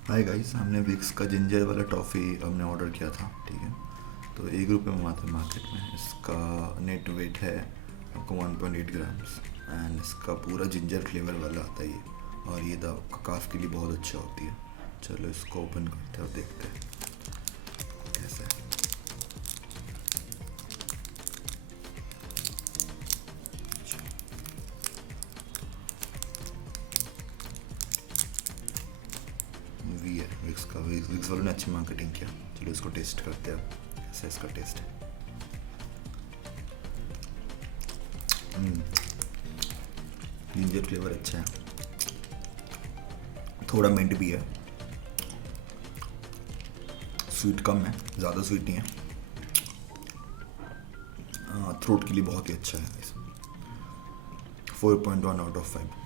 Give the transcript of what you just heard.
Hi guys, हमने Vicks का ginger वाला टॉफ़ी हमने ऑर्डर किया था। ठीक है, तो ₹1 में आता है मार्केट में। इसका नेट वेट है आपको 1.8 ग्राम्स एंड इसका पूरा जिंजर फ्लेवर वाला आता है ये। और ये कफ के लिए बहुत अच्छा होती है। चलो इसको ओपन करते हैं और देखते हैं कैसा है। वी है विक्स का। विक्स वालों ने अच्छी मार्केटिंग किया। चलो इसको टेस्ट करते हैं अब कैसा इसका टेस्ट है। जिंजर फ्लेवर अच्छा है, थोड़ा मिंट भी है, स्वीट कम है, ज़्यादा स्वीट नहीं है। थ्रोट के लिए बहुत ही अच्छा है। 4.1 आउट ऑफ 5।